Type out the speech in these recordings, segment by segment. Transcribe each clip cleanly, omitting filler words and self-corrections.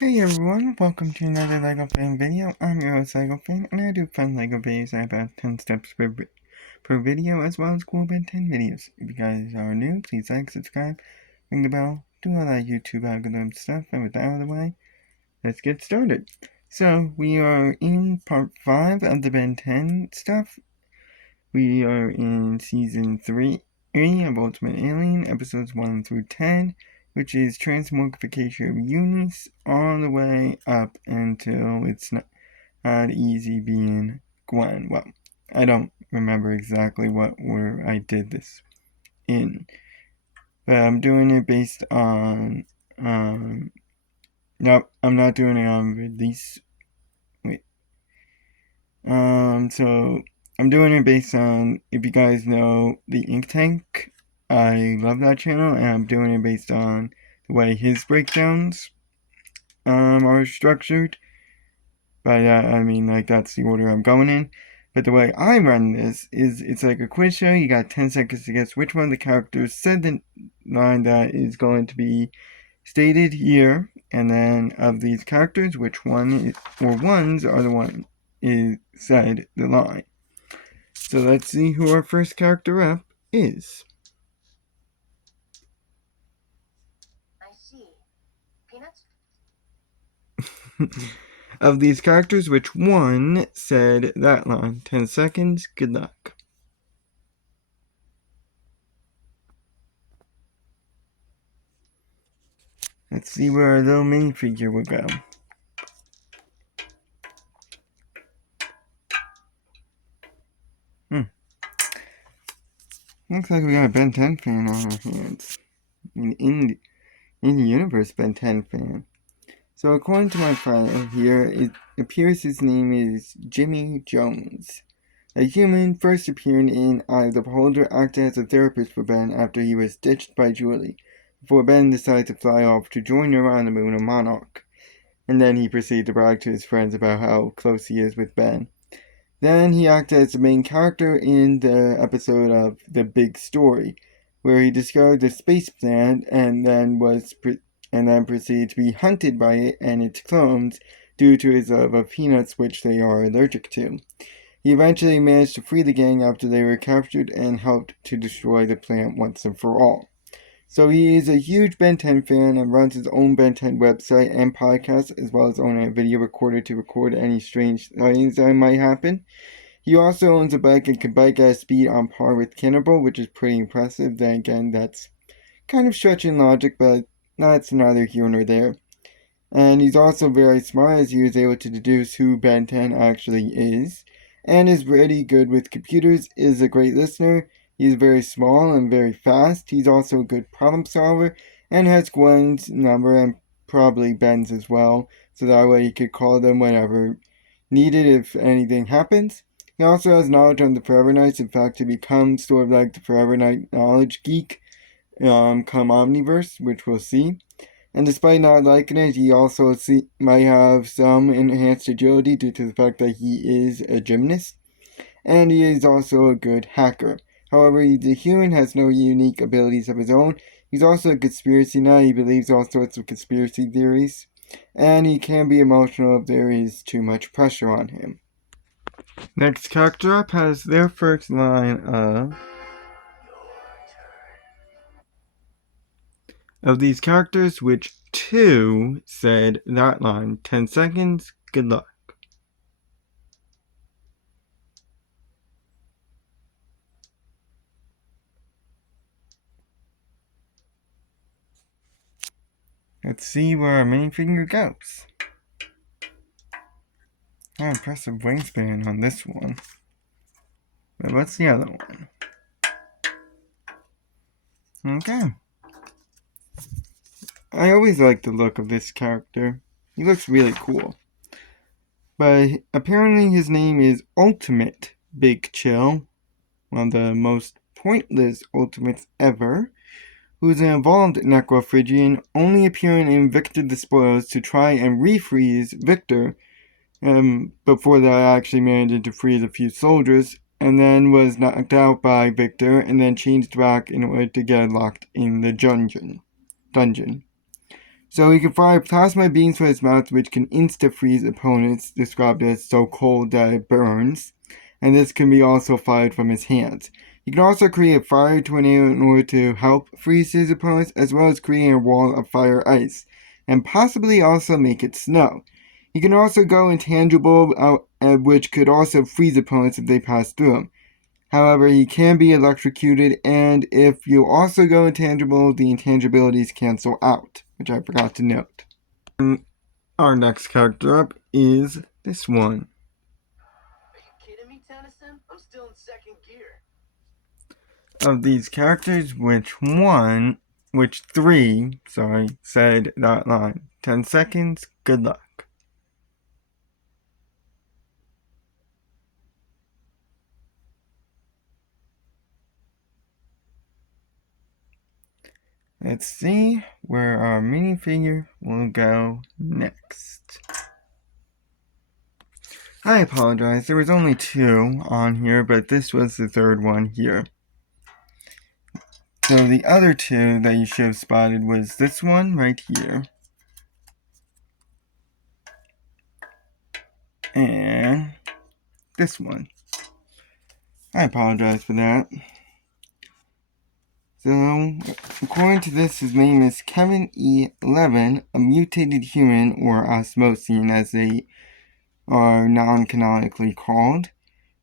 Hey everyone, welcome to another LEGO fan video. I'm your host LEGO fan, and I do fun LEGO videos at about 10 steps per video, as well as cool Ben 10 videos. If you guys are new, please like, subscribe, ring the bell, do all that YouTube algorithm stuff, and with that out of the way, let's get started. So, we are in part 5 of the Ben 10 stuff. We are in season 3 of Ultimate Alien, episodes 1 through 10. Which is transmogrification of Eunice all the way up until it's not easy being Gwen. Well, I don't remember exactly what order I did this in, but I'm doing it based on, nope, I'm not doing it on release, wait, so I'm doing it based on, if you guys know the Ink Tank, I love that channel, and I'm doing it based on the way his breakdowns are structured. But I mean, like, that's the order I'm going in. But the way I run this is it's like a quiz show. You got 10 seconds to guess which one of the characters said the line that is going to be stated here. And then of these characters, which one or ones are the one is said the line. So let's see who our first character up is. I see. Peanuts? Of these characters, which one said that line? 10 seconds. Good luck. Let's see where our little minifigure will go. Looks like we got a Ben 10 fan on our hands. In the universe Ben 10 fan. So according to my file here, it appears his name is Jimmy Jones. A human first appearing in Eye of the Beholder, acted as a therapist for Ben after he was ditched by Julie, before Ben decided to fly off to join her on the moon of Monarch. And then he proceeded to brag to his friends about how close he is with Ben. Then he acted as the main character in the episode of The Big Story, where he discovered the space plant and then proceeded to be hunted by it and its clones due to his love of peanuts, which they are allergic to. He eventually managed to free the gang after they were captured and helped to destroy the plant once and for all. So he is a huge Ben 10 fan and runs his own Ben 10 website and podcast, as well as owning a video recorder to record any strange things that might happen. He also owns a bike and can bike at a speed on par with Cannibal, which is pretty impressive. Then again, that's kind of stretching logic, but that's neither here nor there. And he's also very smart, as he was able to deduce who Ben 10 actually is, and is really good with computers, is a great listener. He's very small and very fast. He's also a good problem solver, and has Gwen's number and probably Ben's as well, so that way he could call them whenever needed if anything happens. He also has knowledge on the Forever Knights. In fact, he becomes sort of like the Forever Knight knowledge geek come Omniverse, which we'll see. And despite not liking it, he also might have some enhanced agility due to the fact that he is a gymnast. And he is also a good hacker. However, the human has no unique abilities of his own. He's also a conspiracy nut. He believes all sorts of conspiracy theories. And he can be emotional if there is too much pressure on him. Next character up has their first line of these characters, which two said that line. 10 seconds. Good luck. Let's see where our minifigure goes. Oh, impressive wingspan on this one. But what's the other one? Okay. I always like the look of this character. He looks really cool. But apparently his name is Ultimate Big Chill, one of the most pointless ultimates ever, who's an evolved Necrophrygian, only appearing in Viktor the Spoils to try and refreeze Viktor, before that actually managed to freeze a few soldiers, and then was knocked out by Viktor, and then changed back in order to get locked in the dungeon. So he can fire plasma beams from his mouth, which can insta-freeze opponents, described as so cold that it burns. And this can be also fired from his hands. He can also create a fire tornado in order to help freeze his opponents, as well as create a wall of fire ice, and possibly also make it snow. He can also go intangible, which could also freeze opponents if they pass through him. However, he can be electrocuted, and if you also go intangible, the intangibilities cancel out, which I forgot to note. And our next character up is this one. Are you kidding me, Tennyson? I'm still in second gear. Of these characters, which three, said that line? 10 seconds, good luck. Let's see where our minifigure will go next. I apologize, there was only two on here, but this was the third one here. So the other two that you should have spotted was this one right here. And this one. I apologize for that. So, according to this, his name is Kevin E. Levin, a mutated human, or Azmuth, as they are non-canonically called,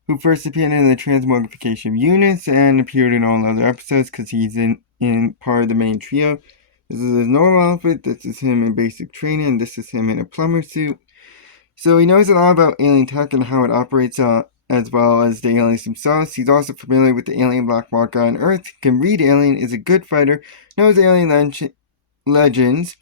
who first appeared in the Transmogrification of Units and appeared in all other episodes because he's in part of the main trio. This is his normal outfit, this is him in basic training, and this is him in a plumber suit. So he knows a lot about alien tech and how it operates, as well as the aliens themselves. He's also familiar with the alien black market on Earth, can read alien, is a good fighter, knows alien legends,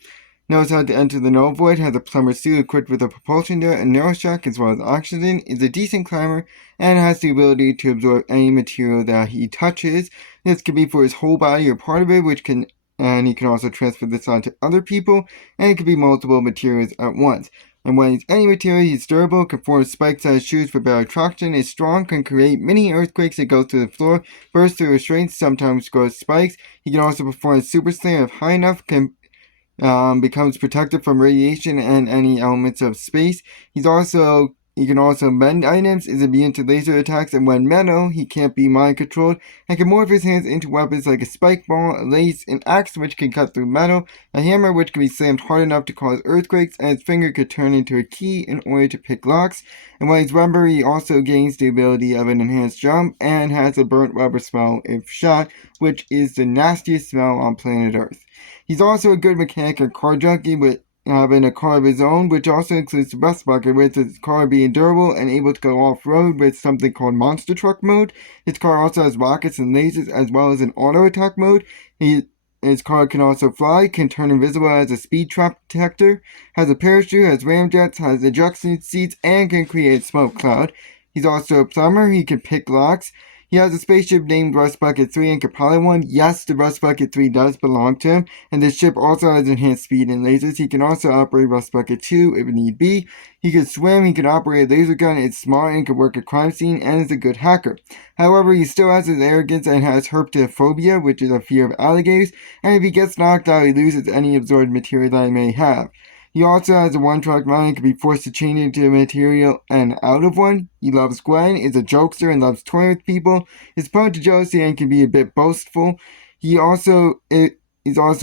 knows how to enter the null void, has a plumber suit equipped with a propulsion door and neuroshock as well as oxygen, is a decent climber, and has the ability to absorb any material that he touches. This can be for his whole body or part of it, and he can also transfer this onto other people, and it can be multiple materials at once. And when he's any material, he's durable, can form spike-sized shoes for better traction, is strong, can create mini earthquakes that go through the floor, burst through restraints, sometimes grows spikes. He can also perform a super slam if high enough, becomes protected from radiation and any elements of space. He can also mend items, is immune to laser attacks, and when metal, he can't be mind controlled, and can morph his hands into weapons like a spike ball, a lace, an axe which can cut through metal, a hammer which can be slammed hard enough to cause earthquakes, and his finger could turn into a key in order to pick locks. And when he's rubber, he also gains the ability of an enhanced jump, and has a burnt rubber smell if shot, which is the nastiest smell on planet Earth. He's also a good mechanic and car junkie with having a car of his own, which also includes the rust bucket, with his car being durable and able to go off-road with something called monster truck mode. His car also has rockets and lasers as well as an auto attack mode. His car can also fly, can turn invisible as a speed trap detector, has a parachute, has ramjets, has ejection seats, and can create a smoke cloud. He's also a plumber, he can pick locks. He has a spaceship named Rust Bucket 3 and can pilot one. Yes, the Rust Bucket 3 does belong to him, and this ship also has enhanced speed and lasers. He can also operate Rust Bucket 2 if need be. He can swim, he can operate a laser gun, is smart and can work a crime scene, and is a good hacker. However, he still has his arrogance and has herpetophobia, which is a fear of alligators, and if he gets knocked out, he loses any absorbed material that he may have. He also has a one-track mind and can be forced to change into a material and out of one. He loves Gwen, is a jokester, and loves toying with people. Is prone to jealousy and can be a bit boastful. Is also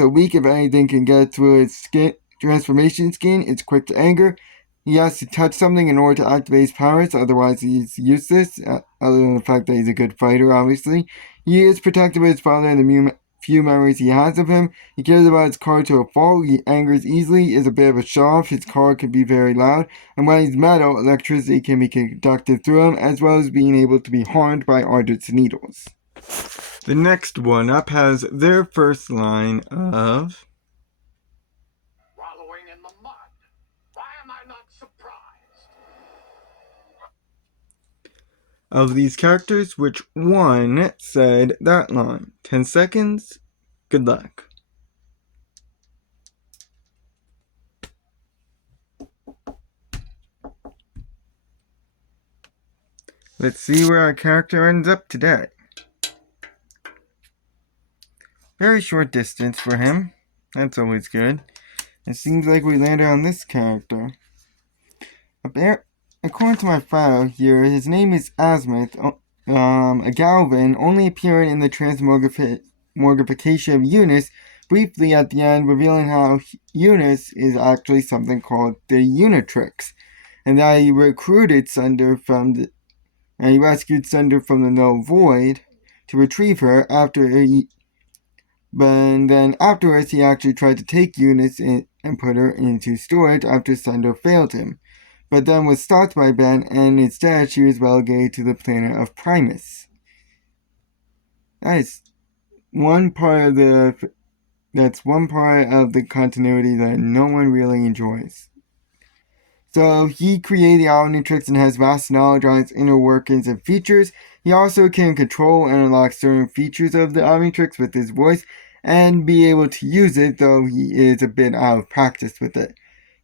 weak if anything can get through his transformation skin. It's quick to anger. He has to touch something in order to activate his powers, otherwise he's useless, other than the fact that he's a good fighter, obviously. He is protected by his father and the few memories he has of him. He cares about his car to a fault. He angers easily, is a bit of a show-off. His car can be very loud, and when he's metal, electricity can be conducted through him, as well as being able to be harmed by Ardent's needles. The next one up has their first line of... Wallowing in the mud. Why am I not surprised? Of these characters, which one said that line? 10 seconds, good luck. Let's see where our character ends up today. Very short distance for him. That's always good. It seems like we landed on this character. According to my file here, his name is Azmuth, a Galvin, only appearing in the transmogrification of Eunice briefly at the end, revealing how Eunice is actually something called the Unitrix, and that he recruited Sunder from the and he rescued Sunder from the Null Void to retrieve her but then afterwards he actually tried to take Eunice and put her into storage after Sunder failed him, but then was stopped by Ben, and instead she was relegated to the planet of Primus. That's one part of the continuity that no one really enjoys. So he created the Omnitrix and has vast knowledge on its inner workings and features. He also can control and unlock certain features of the Omnitrix with his voice and be able to use it, though he is a bit out of practice with it.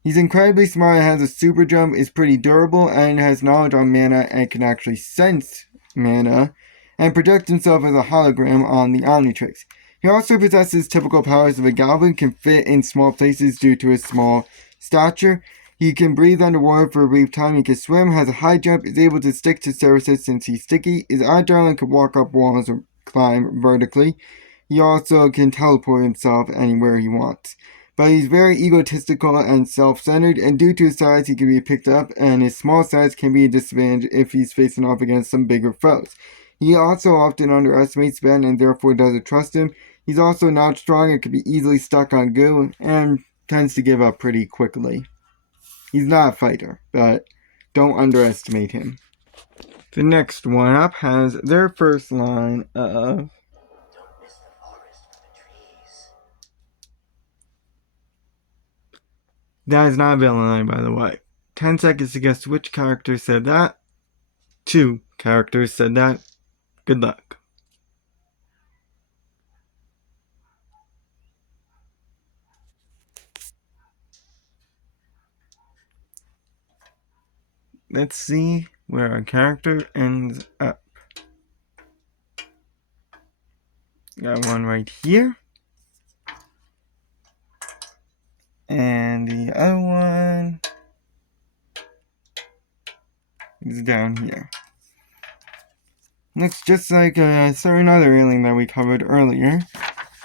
He's incredibly smart, has a super jump, is pretty durable, and has knowledge on mana and can actually sense mana and project himself as a hologram on the Omnitrix. He also possesses typical powers of a Galvin, can fit in small places due to his small stature. He can breathe underwater for a brief time, he can swim, has a high jump, is able to stick to surfaces since he's sticky, is agile and can walk up walls or climb vertically. He also can teleport himself anywhere he wants. But he's very egotistical and self-centered, and due to his size he can be picked up, and his small size can be a disadvantage if he's facing off against some bigger foes. He also often underestimates Ben and therefore doesn't trust him. He's also not strong and can be easily stuck on goo, and tends to give up pretty quickly. He's not a fighter, but don't underestimate him. The next one up has their first line of... Don't miss the forest for the trees. That is not a villain line, by the way. 10 seconds to guess which character said that. 2 characters said that. Good luck. Let's see where our character ends up. Got one right here. And the other one is down here. Looks just like a certain other alien that we covered earlier.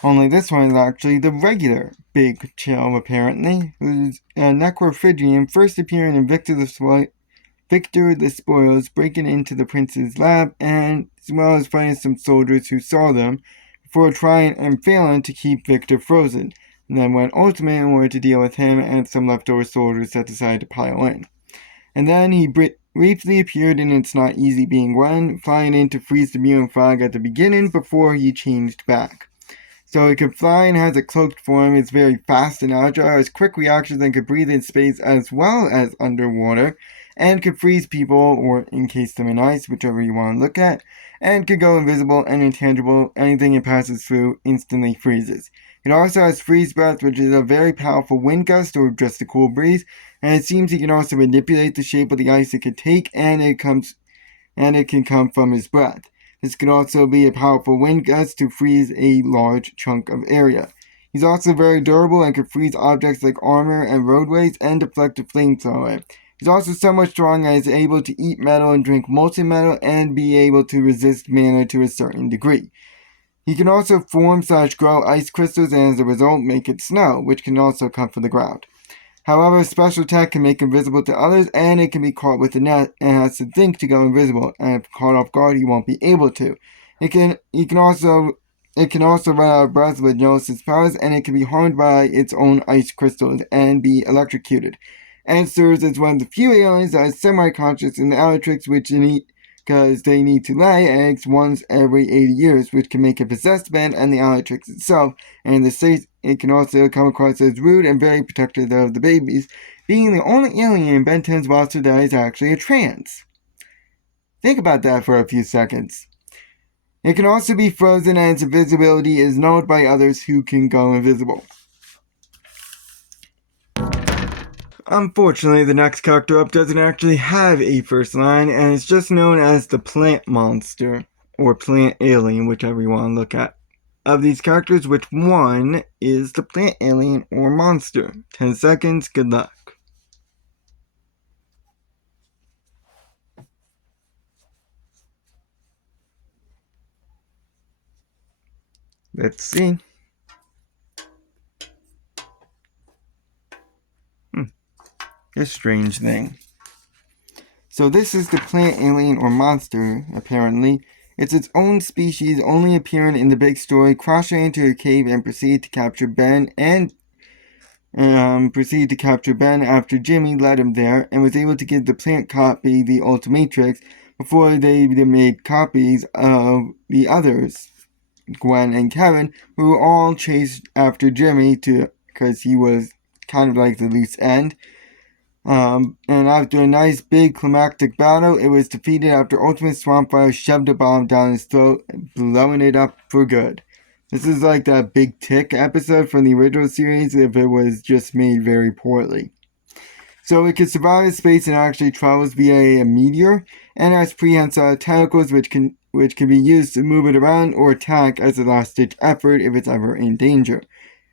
Only this one is actually the regular Big Chill, apparently, who's a Necrophidian, first appearing in Viktor the Spoils, breaking into the prince's lab, and as well as fighting some soldiers who saw them, before trying and failing to keep Viktor frozen, and then went ultimate in order to deal with him and some leftover soldiers that decided to pile in. And then he briefly appeared in It's Not Easy Being Gwen, flying in to freeze the mutant flag at the beginning before he changed back. So he can fly and has a cloaked form, is very fast and agile, has quick reactions and can breathe in space as well as underwater, and can freeze people or encase them in ice, whichever you want to look at, and can go invisible and intangible. Anything it passes through instantly freezes. It also has freeze breath, which is a very powerful wind gust or just a cool breeze, and it seems he can also manipulate the shape of the ice it can take, and it can come from his breath. This can also be a powerful wind gust to freeze a large chunk of area. He's also very durable and can freeze objects like armor and roadways and deflect a flamethrower. He's also somewhat strong and is able to eat metal and drink molten metal and be able to resist mana to a certain degree. He can also form/grow ice crystals and as a result make it snow, which can also come from the ground. However, special attack can make invisible to others, and it can be caught with a net and has to think to go invisible, and if caught off guard, he won't be able to. It can also run out of breath with Gnosis powers, and it can be harmed by its own ice crystals and be electrocuted. And serves as one of the few aliens that is semi-conscious in the Omnitrix, because they need to lay eggs once every 80 years, which can make it possessed Ben and the Omnitrix itself, and in the States it can also come across as rude and very protective of the babies, being the only alien in Ben 10's roster that is actually a trans. Think about that for a few seconds. It can also be frozen and its invisibility is known by others who can go invisible. Unfortunately, the next character up doesn't actually have a first line, and it's just known as the Plant Monster, or Plant Alien, whichever you want to look at. Of these characters, which one is the plant, alien, or monster? 10 seconds, good luck. Let's see. A strange thing. So this is the plant, alien, or monster, apparently. It's its own species, only appearing in the big story, crashing into a cave and proceed to capture Ben after Jimmy led him there and was able to give the plant copy the Ultimatrix before they made copies of the others, Gwen and Kevin, who all chased after Jimmy because he was kind of like the loose end. And after a nice big climactic battle, it was defeated after Ultimate Swampfire shoved a bomb down his throat, blowing it up for good. This is like that Big Tick episode from the original series if it was just made very poorly. So it can survive space and actually travels via a meteor, and has prehensile tentacles which can be used to move it around or attack as a last-ditch effort if it's ever in danger.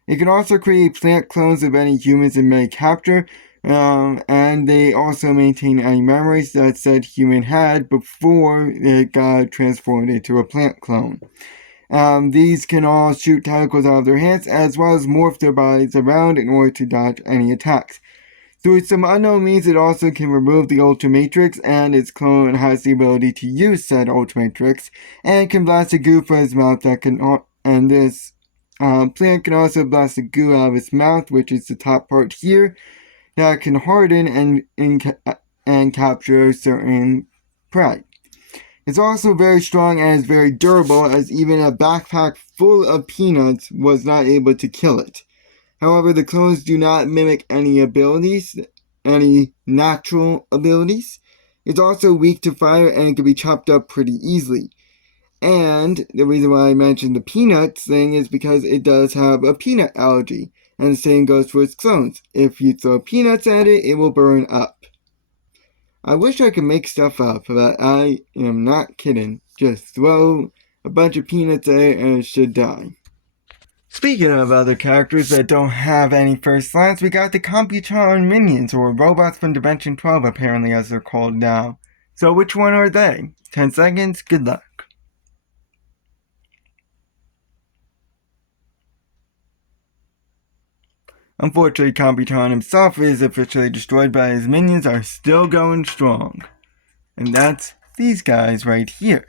It can also create plant clones of any humans it may capture, and they also maintain any memories that said human had before it got transformed into a plant clone. These can all shoot tentacles out of their hands as well as morph their bodies around in order to dodge any attacks. Through some unknown means, it also can remove the Ultimatrix, and its clone has the ability to use said Ultimatrix, and can blast a goo from his mouth and this plant can also blast the goo out of its mouth, which is the top part here, that can harden and capture certain prey. It's also very strong and is very durable, as even a backpack full of peanuts was not able to kill it. However, the clones do not mimic any natural abilities. It's also weak to fire and can be chopped up pretty easily. And the reason why I mentioned the peanuts thing is because it does have a peanut allergy. And the same goes for its clones. If you throw peanuts at it, it will burn up. I wish I could make stuff up, but I am not kidding. Just throw a bunch of peanuts at it and it should die. Speaking of other characters that don't have any first lines, we got the Computron minions, or robots from Dimension 12 apparently as they're called now. So which one are they? 10 seconds, good luck. Unfortunately, Computron himself is officially destroyed, but his minions are still going strong. And that's these guys right here.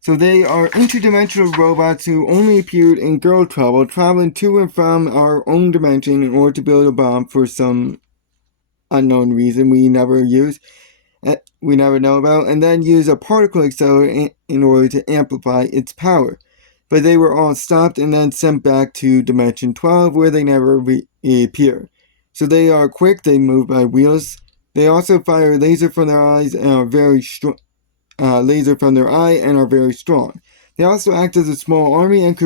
So they are interdimensional robots who only appeared in Girl Trouble, traveling to and from our own dimension in order to build a bomb for some unknown reason we never know about, and then use a particle accelerator in order to amplify its power. But they were all stopped and then sent back to Dimension 12, where they never reappear. So they are quick, they move by wheels. They also fire laser from their eyes and are very strong. Are very strong. They also act as a small army and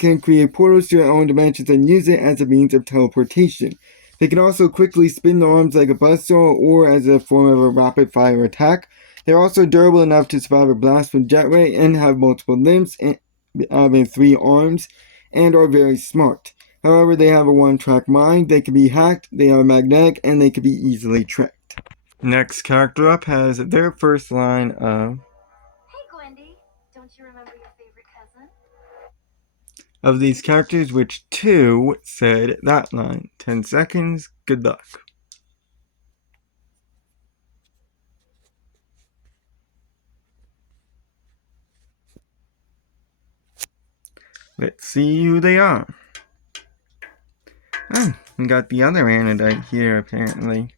can create portals to their own dimensions and use it as a means of teleportation. They can also quickly spin their arms like a buzzsaw or as a form of a rapid-fire attack. They're also durable enough to survive a blast from jet ray and have multiple limbs, having 3 arms, and are very smart. However, they have a one-track mind, they can be hacked, they are magnetic, and they can be easily tricked. Next character up has their first line of... Hey, Gwendy, don't you remember your favorite cousin? Of these characters, which 2 said that line? 10 seconds, good luck. Let's see who they are. Oh, we got the other Anodite here, apparently.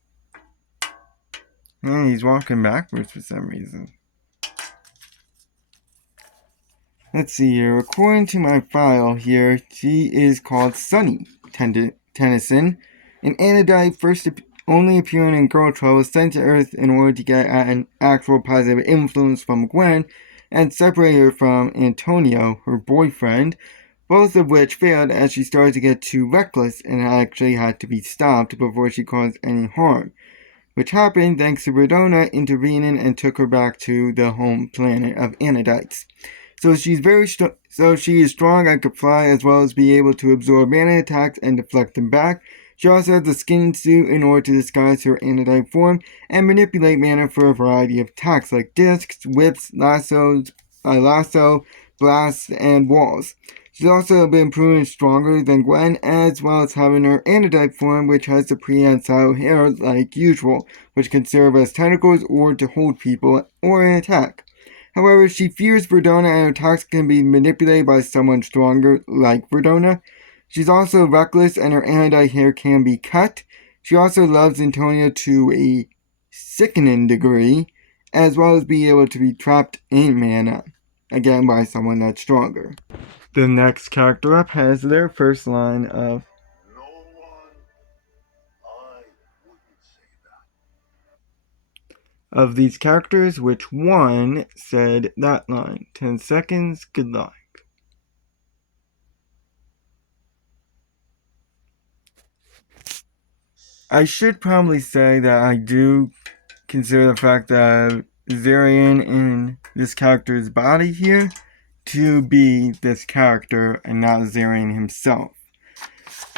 And he's walking backwards for some reason. Let's see here. According to my file here, she is called Sunny Tennyson, an Anodite first only appearing in Girl Trouble, sent to Earth in order to get at an actual positive influence from Gwen and separate her from Antonio, her boyfriend, both of which failed as she started to get too reckless and actually had to be stopped before she caused any harm, which happened thanks to Redona intervening and took her back to the home planet of Anodites. So she is strong and can fly, as well as be able to absorb mana attacks and deflect them back. She also has the skin suit in order to disguise her anodyne form and manipulate mana for a variety of attacks like discs, whips, lasso, blasts, and walls. She's also been proven stronger than Gwen, as well as having her anodyne form, which has the prehensile hair like usual, which can serve as tentacles or to hold people or an attack. However, she fears Verdona and her attacks can be manipulated by someone stronger like Verdona. She's also reckless and her anodyne hair can be cut. She also loves Antonia to a sickening degree, as well as being able to be trapped in mana, again by someone that's stronger. The next character up has their first line of No one. I wouldn't say that. of these characters, which one said that line. 10 seconds, good luck. I should probably say that I do consider the fact that Zarian in this character's body here to be this character and not Zarian himself.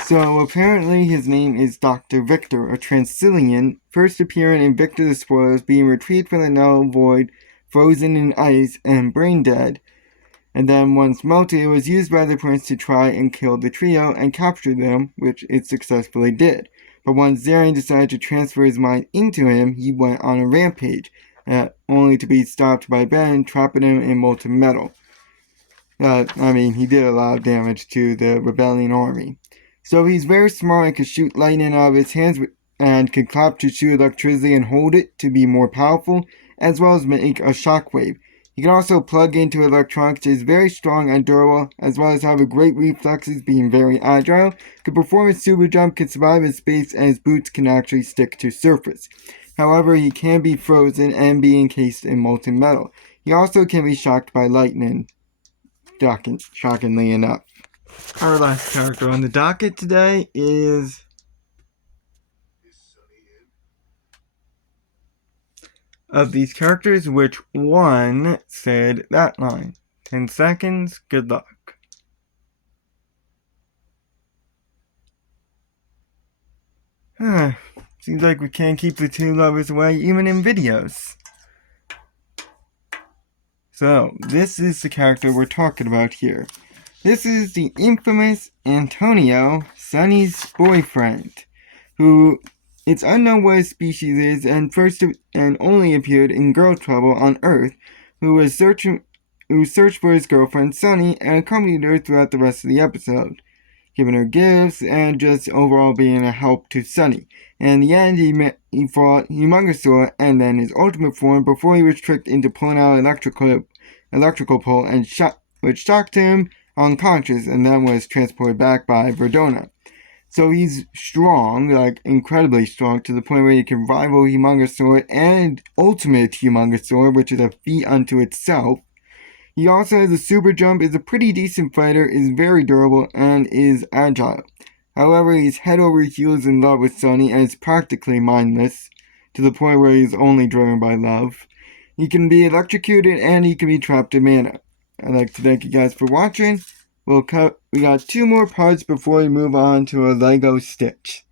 So apparently his name is Dr. Viktor, a Transyllian, first appearing in Victor the Spoilers, being retrieved from the Null Void, frozen in ice, and brain dead. And then once melted, it was used by the prince to try and kill the trio and capture them, which it successfully did. But once Zarian decided to transfer his mind into him, he went on a rampage, only to be stopped by Ben, trapping him in molten metal. He did a lot of damage to the rebellion army. So he's very smart and can shoot lightning out of his hands and can clap to shoot electricity and hold it to be more powerful, as well as make a shockwave. He can also plug into electronics, is very strong and durable, as well as have a great reflexes, being very agile, can perform a super jump, can survive in space, and his boots can actually stick to surface. However, he can be frozen and be encased in molten metal. He also can be shocked by lightning, shockingly enough. Our last character on the docket today is of these characters, which one said that line. 10 seconds, good luck. Seems like we can't keep the two lovers away even in videos. So, this is the character we're talking about here. This is the infamous Antonio, Sunny's boyfriend, who it's unknown what his species is and first and only appeared in Girl Trouble on Earth, who searched for his girlfriend Sunny and accompanied her throughout the rest of the episode, giving her gifts and just overall being a help to Sunny. And in the end, he fought Humongousaur and then his ultimate form before he was tricked into pulling out an electrical pole and which shocked him unconscious and then was transported back by Verdona. So he's strong, like incredibly strong, to the point where he can rival Humongousaur and Ultimate Humongousaur, which is a feat unto itself. He also has a super jump, is a pretty decent fighter, is very durable, and is agile. However, he's head over heels in love with Sunny and is practically mindless, to the point where he's only driven by love. He can be electrocuted and he can be trapped in mana. I'd like to thank you guys for watching. We got 2 more parts before we move on to a Lego Stitch.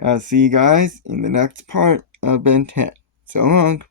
I'll see you guys in the next part of Ben 10. So long.